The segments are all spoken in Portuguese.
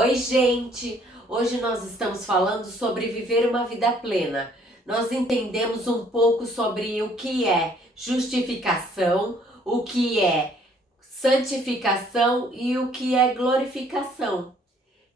Oi, gente! Hoje nós estamos falando sobre viver uma vida plena. Nós entendemos um pouco sobre o que é justificação, o que é santificação e o que é glorificação.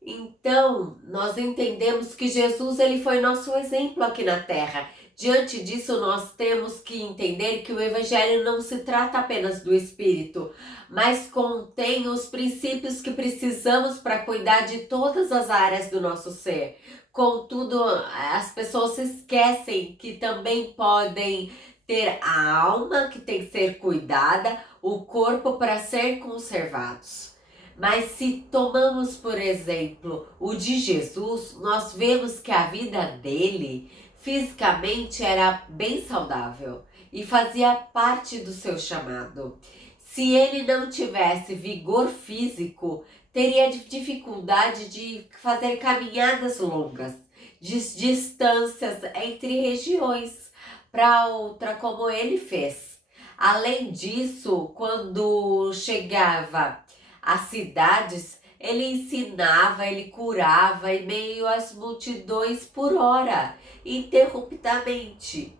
Então, nós entendemos que Jesus ele foi nosso exemplo aqui na Terra. Diante disso, nós temos que entender que o Evangelho não se trata apenas do Espírito, mas contém os princípios que precisamos para cuidar de todas as áreas do nosso ser. Contudo, as pessoas se esquecem que também podem ter a alma que tem que ser cuidada, o corpo para ser conservados. Mas se tomamos, por exemplo, o de Jesus, nós vemos que a vida dele fisicamente era bem saudável e fazia parte do seu chamado. Se ele não tivesse vigor físico, teria dificuldade de fazer caminhadas longas, distâncias entre regiões para outra, como ele fez. Além disso, quando chegava às cidades, ele ensinava, ele curava em meio às multidões por hora, interruptamente.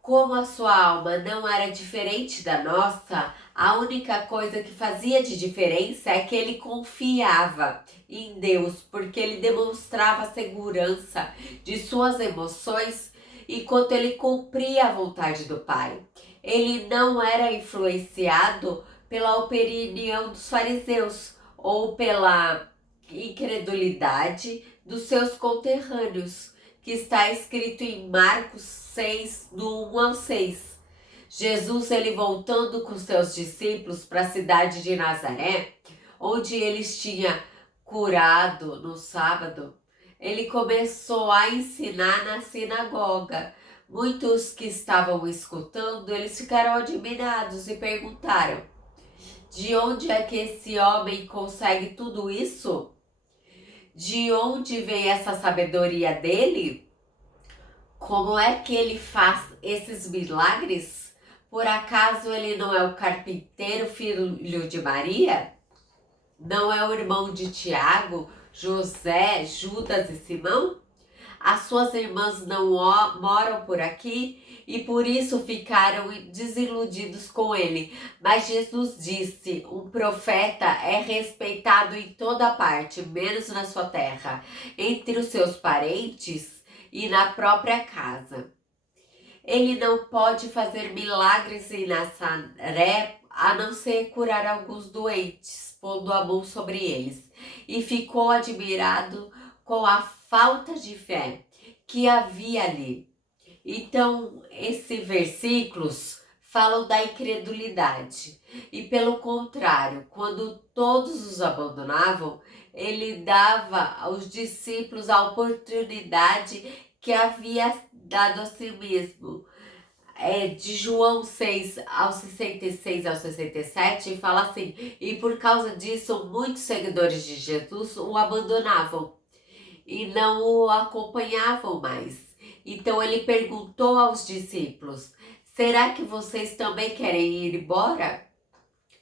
Como a sua alma não era diferente da nossa, a única coisa que fazia de diferença é que ele confiava em Deus, porque ele demonstrava segurança de suas emoções enquanto ele cumpria a vontade do Pai. Ele não era influenciado pela opinião dos fariseus ou pela incredulidade dos seus conterrâneos, que está escrito em Marcos 6, do 1 ao 6. Jesus, ele voltando com seus discípulos para a cidade de Nazaré, onde eles tinham curado no sábado, ele começou a ensinar na sinagoga. Muitos que estavam escutando, eles ficaram admirados e perguntaram: de onde é que esse homem consegue tudo isso? De onde vem essa sabedoria dele? Como é que ele faz esses milagres? Por acaso ele não é o carpinteiro, filho de Maria? Não é o irmão de Tiago, José, Judas e Simão? As suas irmãs não moram por aqui? E por isso ficaram desiludidos com ele. Mas Jesus disse: um profeta é respeitado em toda parte, menos na sua terra, entre os seus parentes e na própria casa. Ele não pode fazer milagres em Nazaré, a não ser curar alguns doentes, pondo a mão sobre eles. E ficou admirado com a falta de fé que havia ali. Então, esses versículos falam da incredulidade. E pelo contrário, quando todos os abandonavam, ele dava aos discípulos a oportunidade que havia dado a si mesmo. De João 6 ao 66 ao 67, fala assim: e por causa disso, muitos seguidores de Jesus o abandonavam e não o acompanhavam mais. Então ele perguntou aos discípulos: será que vocês também querem ir embora?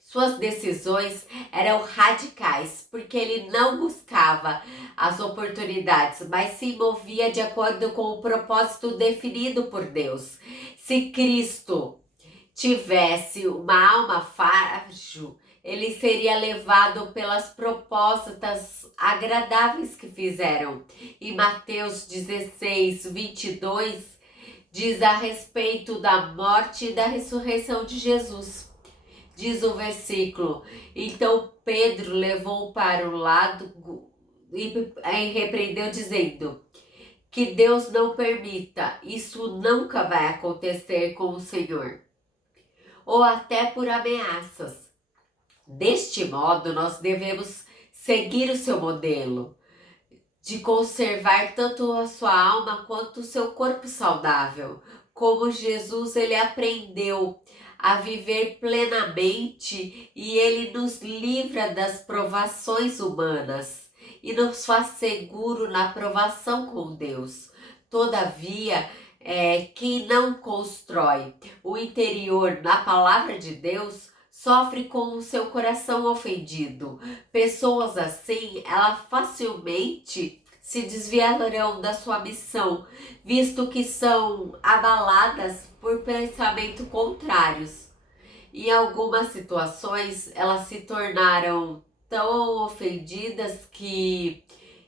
Suas decisões eram radicais, porque ele não buscava as oportunidades, mas se movia de acordo com o propósito definido por Deus. Se Cristo tivesse uma alma frágil, ele seria levado pelas propostas agradáveis que fizeram. Em Mateus 16, 22, diz a respeito da morte e da ressurreição de Jesus. Diz o versículo: então Pedro levou para o lado e repreendeu, dizendo: que Deus não permita, isso nunca vai acontecer com o Senhor. Ou até por ameaças. Deste modo, nós devemos seguir o seu modelo de conservar tanto a sua alma quanto o seu corpo saudável. Como Jesus, ele aprendeu a viver plenamente e ele nos livra das provações humanas e nos faz seguro na provação com Deus. Todavia, quem não constrói o interior na palavra de Deus sofre com o seu coração ofendido. Pessoas assim, elas facilmente se desviarão da sua missão, visto que são abaladas por pensamentos contrários. Em algumas situações, elas se tornaram tão ofendidas que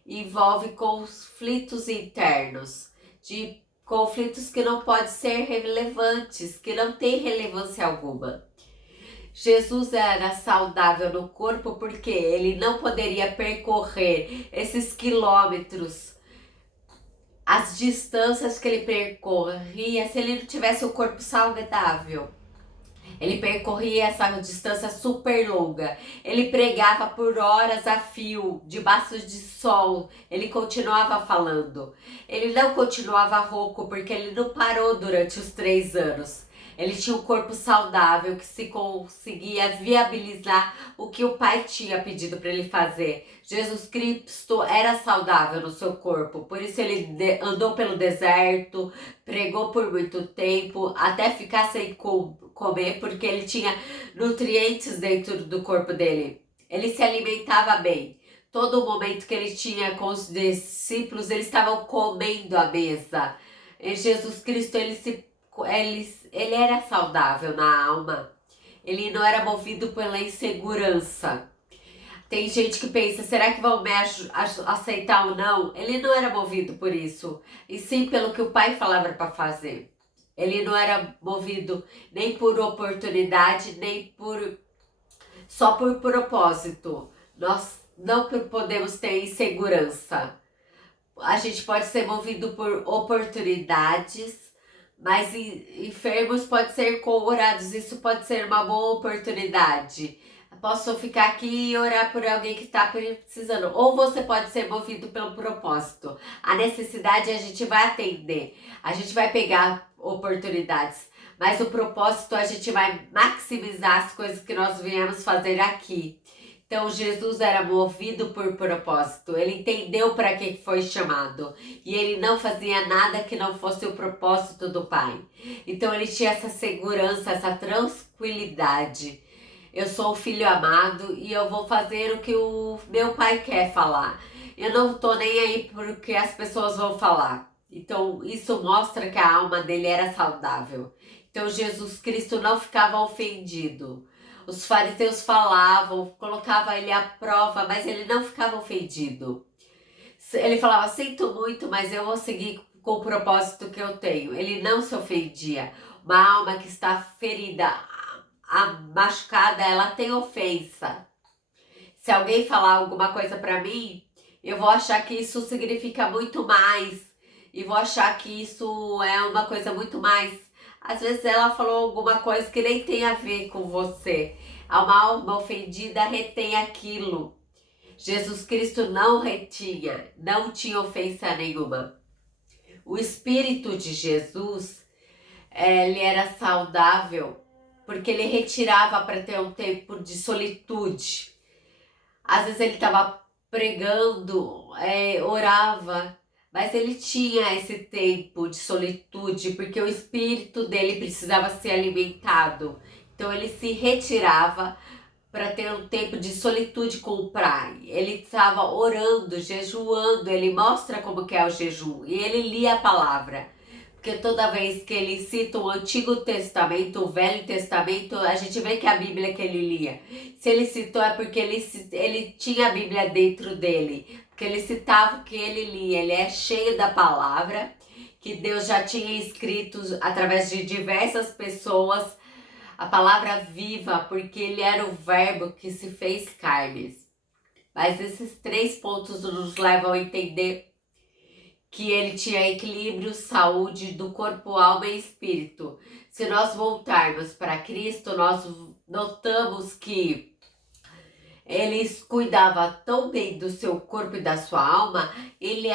envolve conflitos internos, de conflitos que não podem ser relevantes, que não têm relevância alguma. Jesus era saudável no corpo porque ele não poderia percorrer esses quilômetros, as distâncias que ele percorria, se ele não tivesse o corpo saudável. Ele percorria essa distância super longa. Ele pregava por horas a fio, debaixo de sol. Ele continuava falando. Ele não continuava rouco porque ele não parou durante os 3 anos. Ele tinha um corpo saudável que se conseguia viabilizar o que o pai tinha pedido para ele fazer. Jesus Cristo era saudável no seu corpo, por isso ele andou pelo deserto, pregou por muito tempo, até ficar sem comer, porque ele tinha nutrientes dentro do corpo dele. Ele se alimentava bem. Todo momento que ele tinha com os discípulos, eles estavam comendo à mesa. E Jesus Cristo, ele era saudável na alma. Ele não era movido pela insegurança. Tem gente que pensa, será que vão me aceitar ou não? Ele não era movido por isso, e sim pelo que o pai falava para fazer. Ele não era movido nem por oportunidade, nem só por propósito. Nós não podemos ter insegurança. A gente pode ser movido por oportunidades, mas enfermos podem ser curados. Isso pode ser uma boa oportunidade. Posso ficar aqui e orar por alguém que está precisando. Ou você pode ser movido pelo propósito. A necessidade a gente vai atender. A gente vai pegar oportunidades. Mas o propósito a gente vai maximizar as coisas que nós viemos fazer aqui. Então Jesus era movido por propósito. Ele entendeu para que foi chamado. E ele não fazia nada que não fosse o propósito do Pai. Então ele tinha essa segurança, essa tranquilidade. Eu sou o filho amado e eu vou fazer o que o meu pai quer falar. Eu não tô nem aí porque as pessoas vão falar. Então isso mostra que a alma dele era saudável. Então Jesus Cristo não ficava ofendido. Os fariseus falavam, colocavam ele à prova, mas ele não ficava ofendido. Ele falava, sinto muito, mas eu vou seguir com o propósito que eu tenho. Ele não se ofendia. Uma alma que está ferida, a machucada, ela tem ofensa. Se alguém falar alguma coisa pra mim, eu vou achar que isso significa muito mais. E vou achar que isso é uma coisa muito mais. Às vezes ela falou alguma coisa que nem tem a ver com você. Uma alma ofendida retém aquilo. Jesus Cristo não retinha, não tinha ofensa nenhuma. O Espírito de Jesus, ele era saudável, porque ele retirava para ter um tempo de solitude. Às vezes ele estava pregando, orava, mas ele tinha esse tempo de solitude, porque o espírito dele precisava ser alimentado. Então ele se retirava para ter um tempo de solitude com o Pai. Ele estava orando, jejuando, ele mostra como que é o jejum, e ele lia a palavra. Porque toda vez que ele cita o Antigo Testamento, o Velho Testamento, a gente vê que é a Bíblia que ele lia. Se ele citou é porque ele tinha a Bíblia dentro dele. Porque ele citava o que ele lia. Ele é cheio da palavra que Deus já tinha escrito através de diversas pessoas. A palavra viva, porque ele era o verbo que se fez carne. Mas esses 3 pontos nos levam a entender que ele tinha equilíbrio, saúde do corpo, alma e espírito. Se nós voltarmos para Cristo, nós notamos que ele cuidava tão bem do seu corpo e da sua alma, ele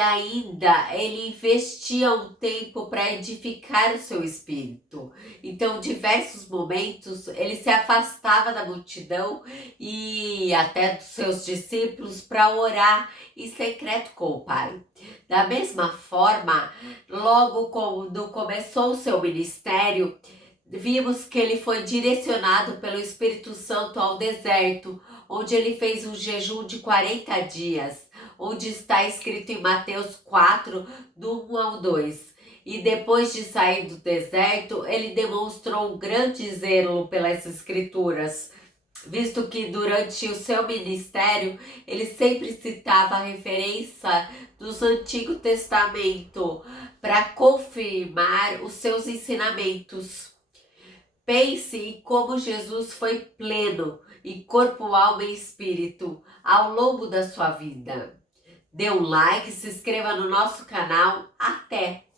investia um tempo para edificar o seu espírito. Então, em diversos momentos, ele se afastava da multidão e até dos seus discípulos para orar em secreto com o Pai. Da mesma forma, logo quando começou o seu ministério, vimos que ele foi direcionado pelo Espírito Santo ao deserto, onde ele fez um jejum de 40 dias, onde está escrito em Mateus 4, do 1 ao 2. E depois de sair do deserto, ele demonstrou um grande zelo pelas Escrituras, visto que durante o seu ministério ele sempre citava a referência do Antigo Testamento para confirmar os seus ensinamentos. Pense em como Jesus foi pleno em corpo, alma e espírito ao longo da sua vida. Dê um like, se inscreva no nosso canal. Até!